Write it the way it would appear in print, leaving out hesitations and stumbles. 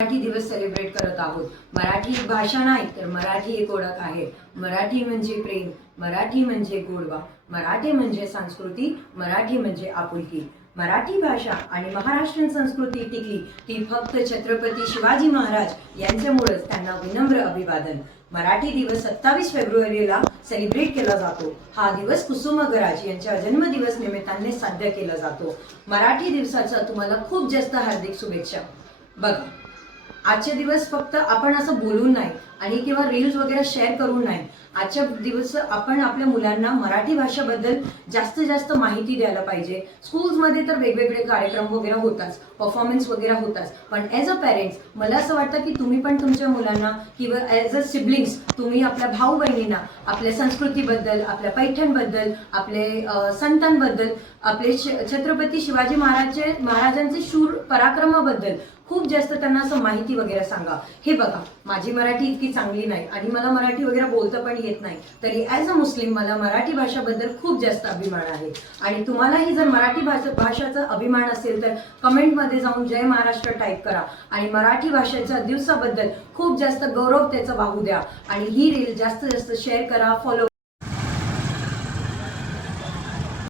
मराठी दिवस सेलिब्रेट करत आहोत। मराठी एक भाषा नाही तर मराठी एक ओळख आहे। मराठी म्हणजे प्रेम, मराठी म्हणजे गोडवा, मराठी म्हणजे संस्कृती, मराठी म्हणजे आपुलकी। मराठी भाषा आणि महाराष्ट्रीयन संस्कृती टिकली ती फक्त छत्रपती शिवाजी महाराज यांच्यामुळेच। त्यांना विनम्र अभिवादन। मराठी दिवस 27 फेब्रुवारीला सेलिब्रेट केला जातो। हा दिवस कुसुमाग्रज यांच्या जन्मदिवस निमित्ताने साध्य केला जातो। मराठी दिवसाच्या तुम्हाला खूप जास्त हार्दिक शुभेच्छा। बघा, आजचे दिवस फक्त आपण असं बोलून नाही आणि किंवा रील्स वगैरे शेअर करून नाही। आजच्या दिवस आपण आपल्या मुलांना मराठी भाषेबद्दल जास्तीत जास्त माहिती द्यायला पाहिजे। स्कूल्समध्ये तर वेगवेगळे कार्यक्रम वगैरे होतात, परफॉर्मन्स वगैरे होतात, पण ॲज अ पेरेंट्स मला असं वाटतं की तुम्ही पण तुमच्या मुलांना किंवा ॲज अ सिबलिंग्स तुम्ही आपल्या भाऊ बहिणींना आपल्या संस्कृतीबद्दल, आपल्या पैठणबद्दल, आपले संतांबद्दल, आपले छत्रपती शिवाजी महाराजांचे शूर पराक्रमाबद्दल खूप जास्त त्यांना असं माहिती वगैरे सांगा। हे बघा, माझी मराठी इतकी चांगली नाही आणि मला मराठी वगैरे बोलता पण येत नाही, तरी ॲज अ मुस्लिम मला मराठी भाषेबद्दल खूप जास्त अभिमान आहे। आणि तुम्हालाही जर मराठी भाषेचा अभिमान असेल तर कमेंटमध्ये जाऊन जय महाराष्ट्र टाईप करा आणि मराठी भाषेच्या दिवसाबद्दल खूप जास्त गौरव त्याचा वाहू द्या। आणि ही रील जास्तीत जास्त शेअर करा, फॉलो